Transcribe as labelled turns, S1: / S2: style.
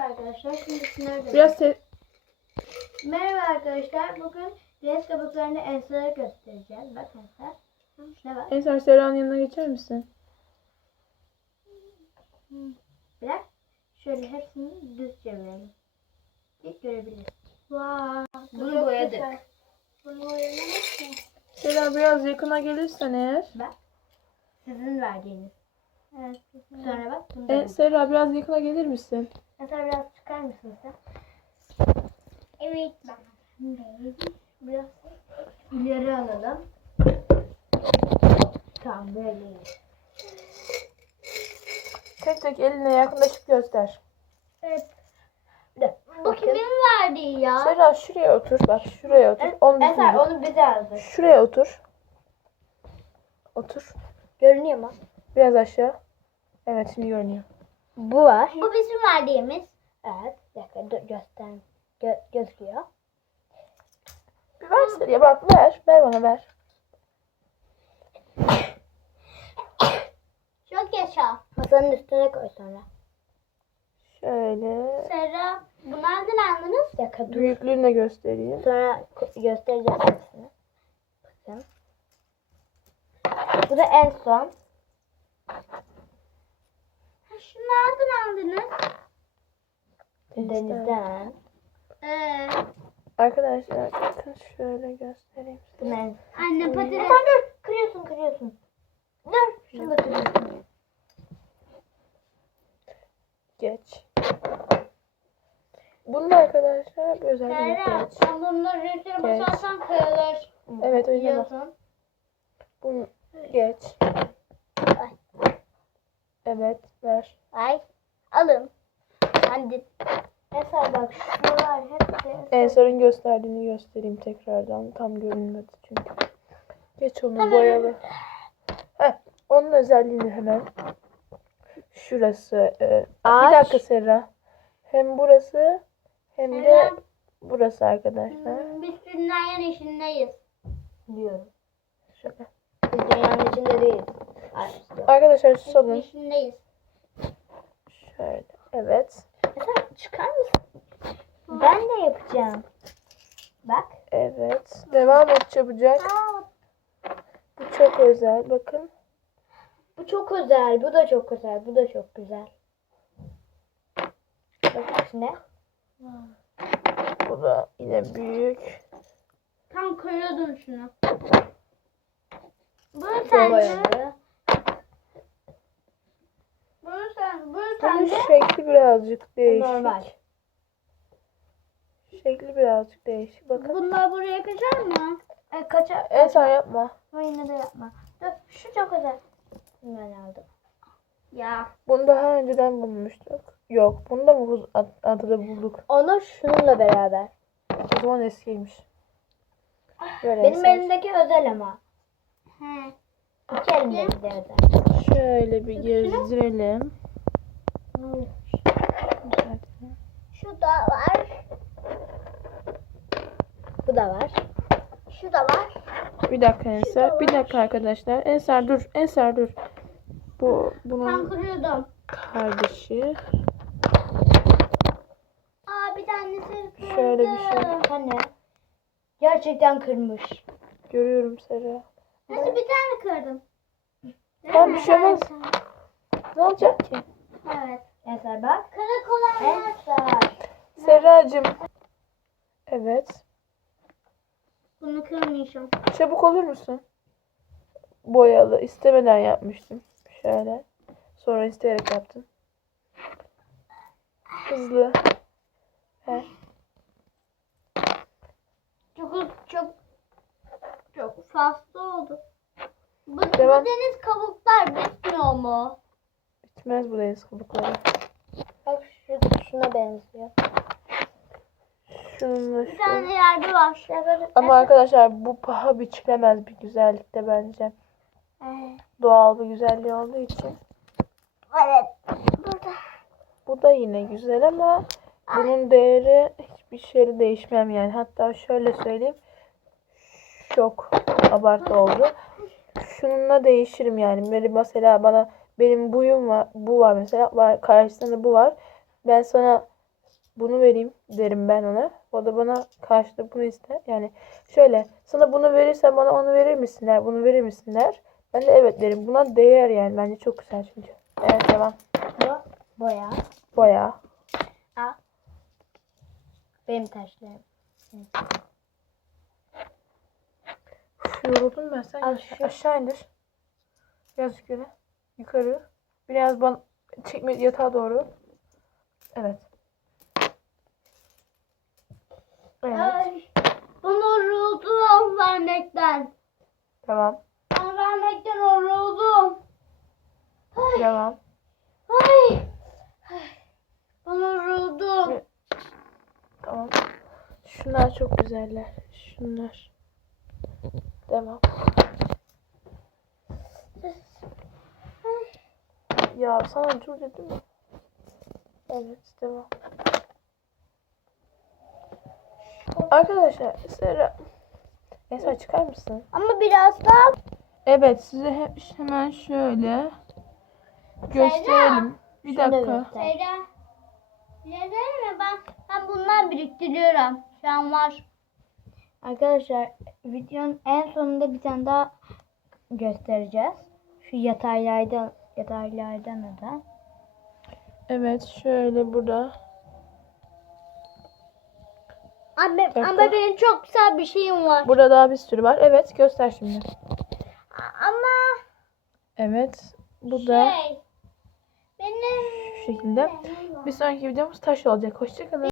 S1: arkadaşlar. Şimdi şunları
S2: Biraz
S1: Merhaba arkadaşlar. Bugün deniz kabuklarını Ensar'a göstereceğiz. Bak Ensar. Ne var?
S2: Ensar Serra'nın yanına geçer misin?
S1: Bırak. Şöyle hepsini düz çevirelim. İlk görebiliriz. Vay. Bunu boyadık. Bunu boyadık mı?
S2: Serra biraz yakına gelirsen eğer.
S1: Bak. Sizin verdiğiniz. Evet. Sonra bak. Bunu da
S2: Serra biraz yakına gelir misin?
S1: Ensar biraz çıkar mısın sen? Evet. Bak. Biraz ileri alalım. Tamam böyle.
S2: Tek tek eline yakınlaşıp göster.
S1: Evet. Bu kimin verdiği ya?
S2: Serra şuraya otur. Bak şuraya otur. Onu
S1: Ensar
S2: düşündük.
S1: onu bize aldı.
S2: Şuraya otur. Otur.
S1: Görünüyor mu?
S2: Biraz aşağı. Evet şimdi görünüyor.
S1: Bu var. Bu bizim verdiğimiz. Evet. Bir dakika dur göster. Gözüküyor.
S2: Bir ver Serra. Bak ver. Ver bana ver.
S1: Çok yaşa. Masanın üstüne koy sonra.
S2: Şöyle.
S1: Serra bu nereden aldınız? Bir dakika dur.
S2: Büyüklüğünü de göstereyim.
S1: Sonra göstereceğim hepsini. Bakın. Bu da en son. Şunu nereden aldınız? Denizden.
S2: Arkadaşlar bakın şöyle göstereyim.
S1: Anne patates. Dur. Kırıyorsun. Dur. Şunu da kırıyorsun.
S2: Geç. Bunun arkadaşlar bir özelliği yok.
S1: Serra,
S2: Geç.
S1: sen bunları üstüne basarsan kırılır.
S2: Evet o yüzden bak.
S1: Biliyorsun.
S2: Bunu geç.
S1: Ay.
S2: Evet ver.
S1: Ay. Alın. Hadi. Mesela bak şuralar hepsi.
S2: Ensar'ın gösterdiğini göstereyim tekrardan. Tam görünmedi çünkü. Geç onu boyalı. Heh, onun özelliğini hemen. Şurası. Bir dakika Serra. Hem burası hem de burası arkadaşlar.
S1: Biz dünyanın içindeyiz. Diyorum.
S2: Şöyle.
S1: Biz dünyanın içinde değiliz.
S2: Arkadaşlar susalım.
S1: İçindeyiz.
S2: Şöyle. Evet.
S1: Mesela çıkar mısın? Ben de yapacağım. Bak.
S2: Evet. Devam et çabucak. Bu çok özel. Bakın.
S1: Bu çok özel. Bu da çok özel. Bu da çok güzel. Bak içine.
S2: Bu da yine büyük.
S1: Tam koyuyordun şunu. Bunu
S2: sence?
S1: Bunu
S2: Bunun
S1: sence?
S2: şekli birazcık değişik.
S1: Normal.
S2: Şekli birazcık değişik. Bakın.
S1: Bunlar buraya kaçar mı? Kaçar.
S2: Ensar yapma.
S1: Ama yine de yapma. Dur şu çok özel. Ben aldım. Ya.
S2: Bunu daha önceden bulmuştuk. Yok. Bunu da mı adada bulduk?
S1: Onu şununla beraber.
S2: O zaman eskiymiş. Böyle
S1: Benim
S2: Ensar.
S1: elimdeki özel ama. He. İki elimdeki de özel.
S2: Şöyle bir gezdirelim.
S1: Şu da var. Bu da var. Şu da var.
S2: Bir dakika Ensar. Bir dakika arkadaşlar. Ensar dur. Ensar dur. Bunun
S1: kırıyordum.
S2: kardeşi.
S1: Bir tanesi kırdı.
S2: Şöyle bir şey.
S1: Anne. Gerçekten kırmış.
S2: Görüyorum Serra.
S1: Nasıl bir tane kırdım?
S2: Tamam bir şey olmaz. Ne olacak ki?
S1: Evet. Ensar bak. Kırık olan Ensar.
S2: Serracığım. Evet.
S1: Bunu kırmayacağım.
S2: Çabuk olur musun? Boyalı. İstemeden yapmıştım. Şöyle. Sonra isteyerek yaptım. Hızlı. Ver.
S1: Çok fazla oldu. Bu
S2: Devam.
S1: deniz kabuklar bitmiyor mu?
S2: Bitmez bu deniz kabukları.
S1: Bak şuna benziyor.
S2: Şununla
S1: Bir
S2: şu.
S1: tane yerde var.
S2: Ama arkadaşlar bu paha biçilemez bir güzellikte bence. Doğal bir güzelliği olduğu için.
S1: Evet. Burada.
S2: Bu da yine güzel ama bunun değeri hiçbir şeyle değişmem yani. Hatta şöyle söyleyeyim. Çok abartı oldu. Şununla değişirim yani. Mesela benim buyum var. Bu var mesela. Karşısında bu var. Ben sana bunu vereyim derim ben ona. O da bana karşılık bunu ister. Yani şöyle, sana bunu verirsen bana onu verir misin der. Bunu verir misin der. Ben de evet derim. Buna değer yani. Bence çok güzel çünkü. Evet, devam.
S1: Bu boya.
S2: Boya.
S1: Al. Benim taşlarım.
S2: Uf, yoruldum ben. Sen aşağı indir. Biraz yukarı. Yukarı. Biraz çekme yatağa doğru. Evet. Evet.
S1: Ay, ben yoruldum vermekten.
S2: Tamam.
S1: Ben vermekten yoruldum. Ay,
S2: Devam.
S1: ay. Ben yoruldum.
S2: Tamam. Şunlar çok güzeller. Şunlar. Devam. Ya sana dur dedim mi? Evet, devam. Arkadaşlar, Esra çıkar mısın?
S1: Ama biraz daha
S2: Evet, size hemen şöyle gösterelim. Bir
S1: Şunu da
S2: dakika.
S1: göster. Mi? Ben bundan biriktiriyorum. Şu an var. Arkadaşlar videonun en sonunda bir tane daha göstereceğiz. Şu yataylardan da.
S2: Evet, şöyle burada.
S1: Ama benim çok güzel bir şeyim var.
S2: Burada daha bir sürü var. Evet, göster şimdi.
S1: Ama
S2: Evet, bu da
S1: benim
S2: şu şekilde. Bir sonraki videomuz taş olacak. Hoşça kalın.